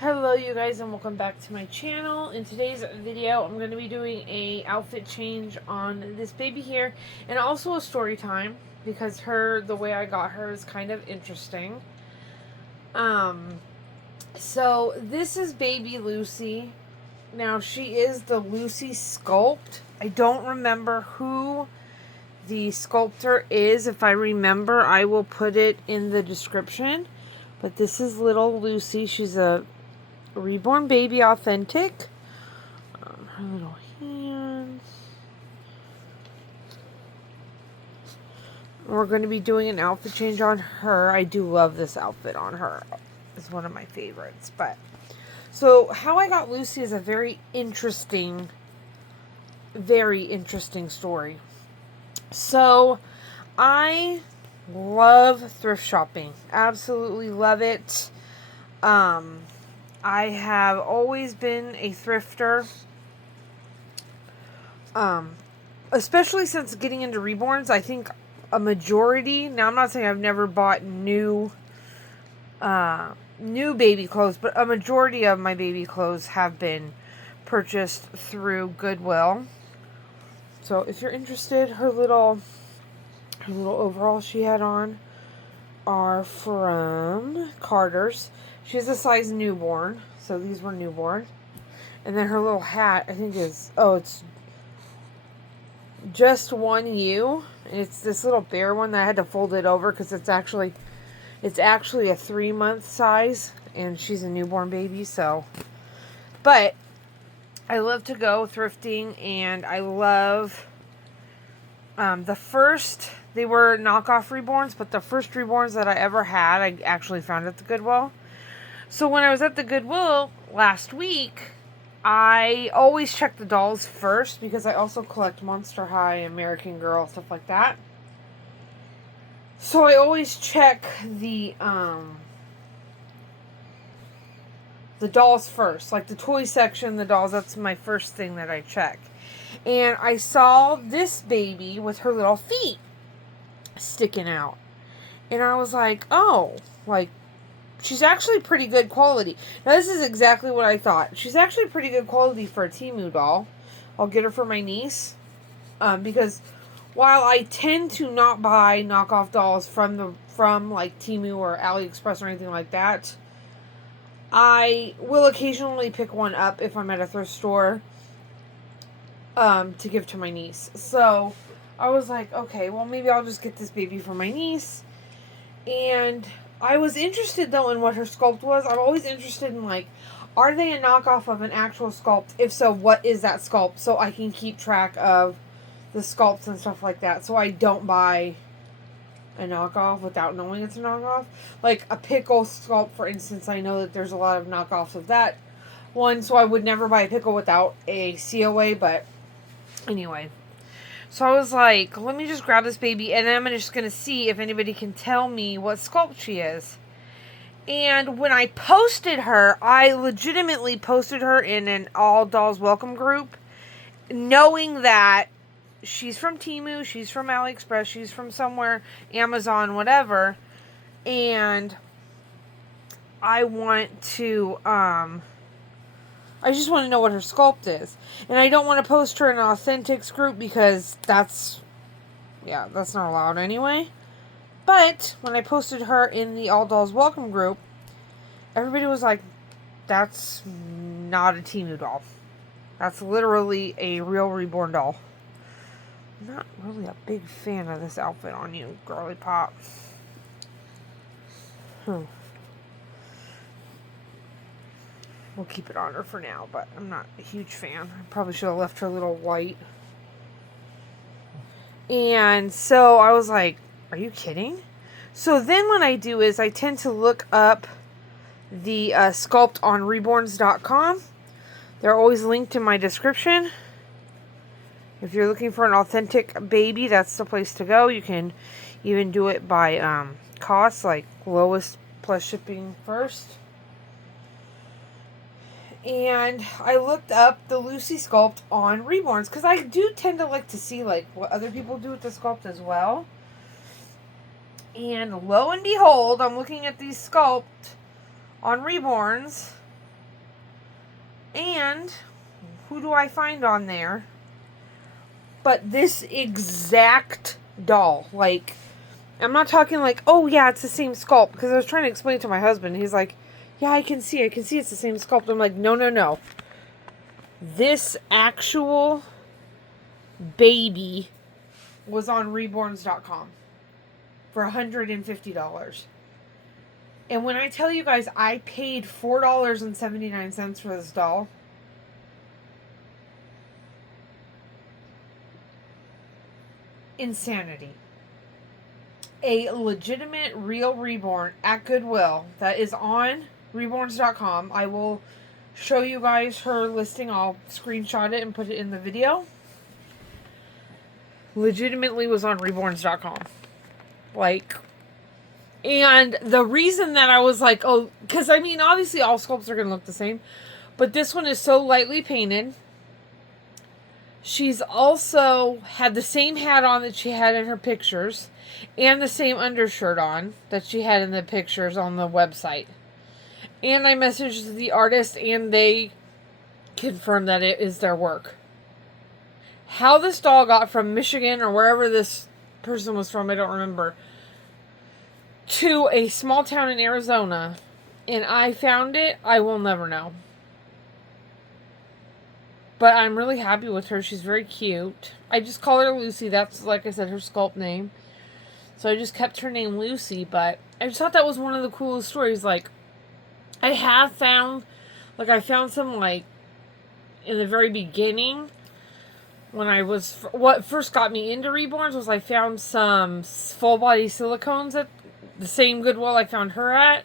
Hello you guys and welcome back to my channel. In today's video I'm going to be doing a outfit change on this baby here and also a story time because the way I got her is kind of interesting. So this is baby Lucy. Now she is the Lucy sculpt. I don't remember who the sculptor is. If I remember I will put it in the description. But this is little Lucy. She's a Reborn Baby Authentic. Her little hands. We're going to be doing an outfit change on her. I do love this outfit on her. It's one of my favorites. But so how I got Lucy is a very interesting story. So I love thrift shopping. Absolutely love it. I have always been a thrifter, especially since getting into Reborns. I think a majority, now I'm not saying I've never bought new baby clothes, but a majority of my baby clothes have been purchased through Goodwill. So if you're interested, her little overalls she had on are from Carter's. She has a size newborn, so these were newborn. And then her little hat, I think it's just 1U. And it's this little bear one that I had to fold it over because it's actually a 3-month size, and she's a newborn baby. So, but I love to go thrifting, and I love they were knockoff Reborns, but the first Reborns that I ever had, I actually found at the Goodwill. So when I was at the Goodwill last week, I always check the dolls first because I also collect Monster High, American Girl, stuff like that. So I always check the dolls first. Like the toy section, the dolls, that's my first thing that I check. And I saw this baby with her little feet sticking out. And I was like, oh, like, she's actually pretty good quality. Now, this is exactly what I thought. She's actually pretty good quality for a Temu doll. I'll get her for my niece. Because while I tend to not buy knockoff dolls from like Temu or AliExpress or anything like that, I will occasionally pick one up if I'm at a thrift store to give to my niece. So I was like, okay, well, maybe I'll just get this baby for my niece. And I was interested, though, in what her sculpt was. I'm always interested in, like, are they a knockoff of an actual sculpt? If so, what is that sculpt? So I can keep track of the sculpts and stuff like that. So I don't buy a knockoff without knowing it's a knockoff. Like a pickle sculpt, for instance, I know that there's a lot of knockoffs of that one. So I would never buy a pickle without a COA, but anyway. So I was like, let me just grab this baby, and I'm just going to see if anybody can tell me what sculpt she is. And when I posted her, I legitimately posted her in an All Dolls Welcome group, knowing that she's from Temu, she's from AliExpress, she's from somewhere, Amazon, whatever, and I want to, I just want to know what her sculpt is. And I don't want to post her in an Authentics group because that's not allowed anyway. But when I posted her in the All Dolls Welcome group, everybody was like, that's not a Temu doll. That's literally a real Reborn doll. I'm not really a big fan of this outfit on you, girly pop. We'll keep it on her for now, but I'm not a huge fan. I probably should have left her a little white. And so I was like, are you kidding? So then what I do is I tend to look up the sculpt on reborns.com. They're always linked in my description. If you're looking for an authentic baby, that's the place to go. You can even do it by cost, like lowest plus shipping first. And I looked up the Lucy sculpt on Reborns because I do tend to like to see like what other people do with the sculpt as well. And lo and behold, I'm looking at these sculpt on Reborns, And who do I find on there? But this exact doll. Like, I'm not talking like, oh yeah, it's the same sculpt. Because I was trying to explain it to my husband. He's like, yeah, I can see it's the same sculpt. I'm like, no. This actual baby was on reborns.com for $150. And when I tell you guys I paid $4.79 for this doll, insanity. A legitimate, real Reborn at Goodwill that is on reborns.com. I will show you guys her listing. I'll screenshot it and put it in the video. Legitimately was on reborns.com. Like, and the reason that I was like, oh, because I mean, obviously all sculpts are going to look the same, but this one is so lightly painted. She's also had the same hat on that she had in her pictures, and the same undershirt on that she had in the pictures on the website. And I messaged the artist, and they confirmed that it is their work. How this doll got from Michigan, or wherever this person was from, I don't remember, to a small town in Arizona, and I found it, I will never know. But I'm really happy with her. She's very cute. I just call her Lucy. That's, like I said, her sculpt name. So I just kept her name Lucy. But I just thought that was one of the coolest stories. Like, I have found, like, I found some, like, in the very beginning, when I was, what first got me into Reborns was I found some full body silicones at the same Goodwill I found her at.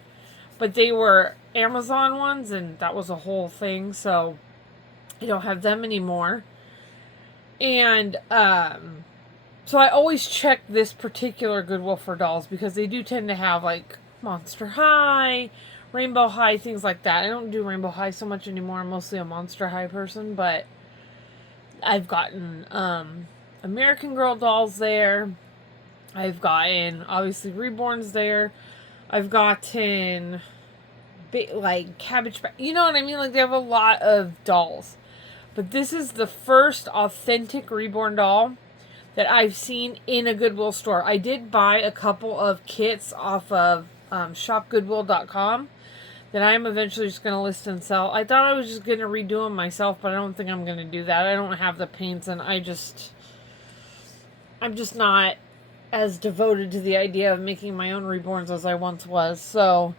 But they were Amazon ones, and that was a whole thing. So I don't have them anymore. And so I always check this particular Goodwill for dolls, because they do tend to have like Monster High, Rainbow High, things like that. I don't do Rainbow High so much anymore. I'm mostly a Monster High person, but I've gotten American Girl dolls there. I've gotten, obviously, Reborns there. I've gotten like Cabbage Patch. You know what I mean? Like, they have a lot of dolls. But this is the first authentic Reborn doll that I've seen in a Goodwill store. I did buy a couple of kits off of shopgoodwill.com that I'm eventually just going to list and sell. I thought I was just going to redo them myself, but I don't think I'm going to do that. I don't have the paints, and I'm just not as devoted to the idea of making my own Reborns as I once was. So,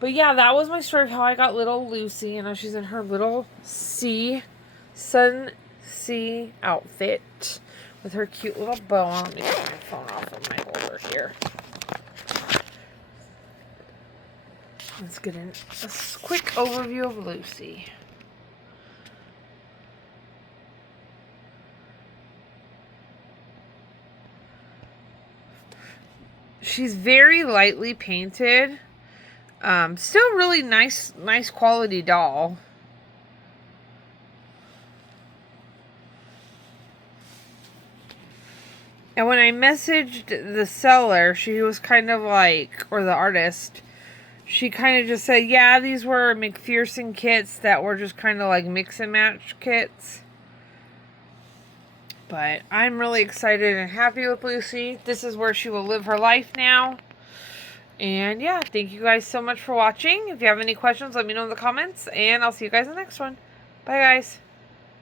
but yeah, that was my story of how I got little Lucy. You know, she's in her little sun sea outfit with her cute little bow on. Let me get my phone off of my holder here. Let's get a quick overview of Lucy. She's very lightly painted. Still really nice quality doll. And when I messaged the seller, she was kind of like, or the artist, she kind of just said, yeah, these were McPherson kits that were just kind of like mix and match kits. But I'm really excited and happy with Lucy. This is where she will live her life now. And yeah, thank you guys so much for watching. If you have any questions, let me know in the comments. And I'll see you guys in the next one. Bye, guys.